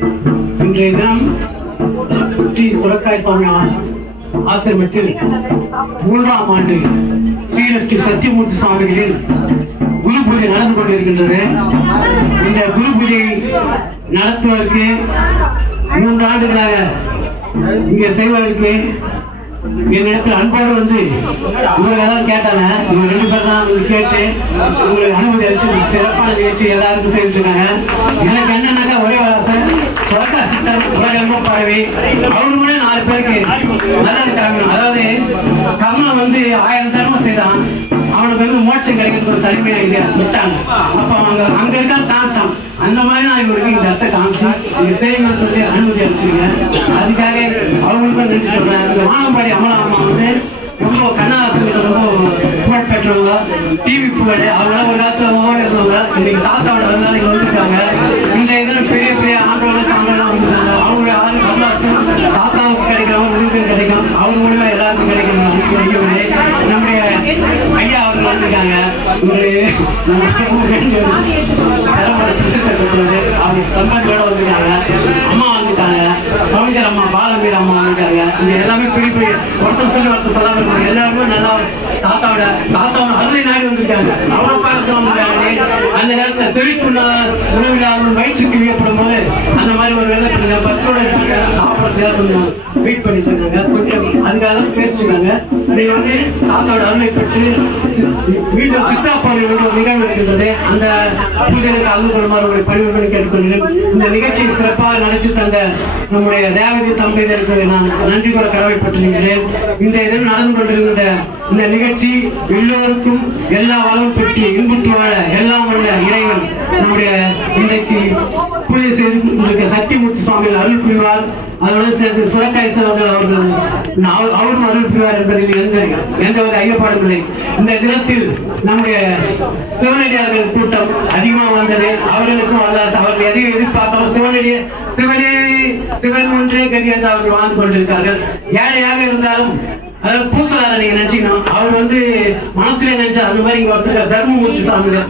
இன்றைய தினம் டி சுரக்காய் சுவாமி ஆசிரமத்தில் 3ஆம் ஆண்டு ஸ்ரீலஸ்ரீ சத்தியமூர்த்தி சுவாமிகளின் குரு பூஜை நடந்து கொண்டிருக்கின்றது. இந்த குரு பூஜை நடத்துவதற்கு 3 ஆண்டுகளாக இங்கே செய்வதற்கு என்னிடத்தில் அன்போடு வந்து இவர்களெல்லாம் கேட்டாங்க. இவங்க 2 பேர் தான் கேட்டு உங்களுக்கு அனுமதி அளிச்சு சிறப்பான நிகழ்ச்சி எல்லாருக்கும் செய்துட்டு இருக்காங்க. எனக்கு என்னன்னாக்கா ஒரே ஆசை, சொர்க்கா சித்தர் உலகெல்லாம் பரவி அவரு கூட 4 பேருக்கு நல்லா இருக்காங்க. அதாவது கர்ணன் வந்து 1000 தர்மம் செய்தான், அவனுக்கு வந்து மோட்சம் கிடைக்கிறது ஒரு தனிமையா விட்டாங்க. அப்ப அவங்க அங்க இருக்கா காமிச்சான். அந்த மாதிரி நான் இவங்களுக்கு இந்த இடத்த காமிச்சு இங்க செய்யுங்கன்னு சொல்லி அனுமதி அளிச்சிருக்கேன். அதுக்காக அவங்களுக்கும் நன்றி சொல்றேன். இந்த வானம்பாடி அமலா அம்மா வந்து ரொம்ப கண்ணாசன் ரொம்ப புகழ் பெற்றவங்க, டிவி புகழ். அவங்களாம் ஒரு காலத்துல ஓடி இருந்தவங்க. இன்னைக்கு தாத்தாவோட வந்தாலும் இங்க வந்திருக்காங்க. இன்றைய தினம் பெரிய பெரிய ஆண்டோட சாங்கெல்லாம் வந்திருக்காங்க. அவங்களுடைய ஆறு கண்ணாசன் தாத்தாவுக்கு கிடைக்கிறவங்க உங்களுக்கும் கிடைக்கும், அவங்க மூலமா எல்லாருக்கும் கிடைக்கணும். நம்முடைய ஐயா அவங்க வந்திருக்காங்க. அவங்க ஸ்தம்பத்தோட வந்திருக்காங்க. அம்மா வந்துட்டாங்க, கவிஞர் அம்மா, பாலமீர் அம்மா வந்திருக்காங்க. இது எல்லாமே பெரிய பெரிய ஒருத்தர் சொல்லி ஒருத்தர் சொல்லாம இருக்காங்க. எல்லாருமே நல்லா தாத்தாவோட அருளை நாடி வந்திருக்காங்க. அவ்வளோ காலத்துல வந்திருக்காங்க. அந்த நேரத்துல செழிப்புள்ள உணவில்லாத வயிற்றுக்கு வியப்படும் போது அந்த மாதிரி ஒரு வேலை பண்ணுங்க. பஸ்ஸோட சாப்பிட்றதுக்காக கொஞ்சம் வெயிட் பண்ணிட்டு இருக்காங்க. கொஞ்சம் அதுக்காக பேசிட்டு இருக்காங்க. இன்னைக்கு வந்து தாத்தாவோட அருளை பெற்று மீண்டும் சித்தாப்பாவை நிகழ்வு இருக்கின்றது. அந்த பூஜைக்கு கலந்து கொள்ளுமாறு ஒரு பணிவுகளை கேட்டுக்கொள்கிறேன். இந்த நிகழ்ச்சியை சிறப்பாக நடத்தி தந்த நம்முடைய தேவதி தம்பதியருக்கு நான் நன்றி கூற கடமைப்பட்டிருக்கிறேன். இன்றைய தினம் நடந்து கொண்டிருக்கின்ற இந்த நிகழ்ச்சி எல்லோருக்கும் எல்லா வளமும் பெற்று இன்புற்று வாழ எல்லாம் உள்ள இறைவன் நம்முடைய இன்றைக்கு பூஜை செய்து கொண்டிருக்க சத்தியமூர்த்தி சுவாமிகள் அருள் புரிவார். அதோடு சேர்த்து சுரக்காய் அவர்கள் அவரும் அருள் புரிவார் என்பதில் எந்த ஒரு ஐயப்பாடும் இல்லை. இந்த தினத்தில் நம்முடைய சிவனடியார்கள் கூட்டம் அதிகமாக வந்தது. அவர்களுக்கும் அவர்கள் எதையும் எதிர்பார்க்காம சிவன் ஒன்றே கதி என்று அவர்கள் வாழ்ந்து கொண்டிருக்கார்கள். ஏழையாக இருந்தாலும் அதாவது பூசலார நீங்க நினைச்சீங்கன்னா அவர் வந்து மனசுல நினைச்சா அந்த மாதிரி இங்க ஒருத்தர் தர்மமூர்த்தி சாமிகள்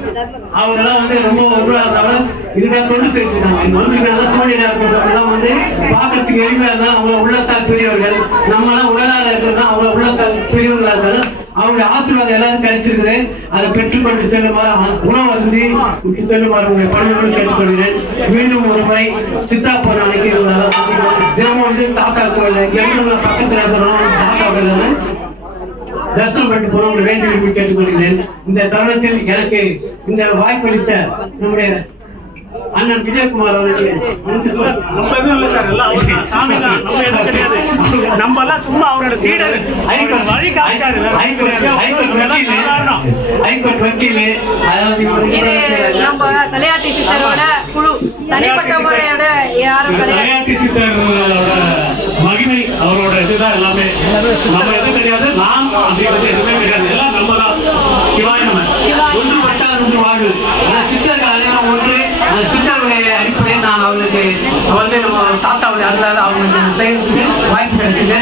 அவரெல்லாம் வந்து ரொம்ப இருந்தாலும் இதுக்காக தொண்டு செஞ்சுருக்காங்க. இங்க வந்து சிவனடியார்கள் வந்து பாக்கிறதுக்கு எளிமையா இருந்தாலும் அவங்க உள்ளத்தால் பெரியவர்கள், நம்ம எல்லாம் உடலாக இருக்கிறதா அவங்க உள்ளத்தால் பெரியவர்களா இருந்தாலும் அவருடைய ஆசீர்வாதம் எல்லாரும் கிடைச்சிருக்குது. அதை பெற்றுக்கொண்டு செல்லுமாறு உணவு அருந்தி செல்லுமாறு உங்களுடைய பணிவுடன் கேட்டுக்கொள்கிறேன். மீண்டும் ஒரு முறை சித்தாப்பூர் நாளைக்கு தினமும் வந்து தாத்தா கோயில் பக்கத்துல இருக்கிறோம். தாத்தாவோட தரிசனம் பண்ணிட்டு போறோம் வேண்டி விரும்பி கேட்டுக்கொள்கிறேன். இந்த தருணத்தில் எனக்கு இந்த வாய்ப்பளித்த நம்முடைய அண்ணன் விஜயகுமார் அவர்களுக்கு சும்மா அவரோட சீடர் நம்ம தலையாட்டி சித்தரோட குழு தனிப்பட்ட முறையோட யாரும் தலையாட்டி சித்தரோட மகிமை அவரோட இதுதான் எல்லாமே. நம்ம எதுவும் கிடையாது, நாம் அப்படிங்கிறது எதுவுமே கிடையாது. எல்லாம் நம்ம தான். சிவாய நம்ம ஒன்று பட்டால் ஒன்று வாழ்வு. அந்த சித்தர்கள் அனைவரும் ஒன்று. அந்த சித்தருடைய அடிப்படையில் நான் அவங்களுக்கு வந்து நம்ம தாத்தாவுடைய அருளால் அவங்களுக்கு செய்யறதுக்கு வாய்ப்பு கிடைச்சது.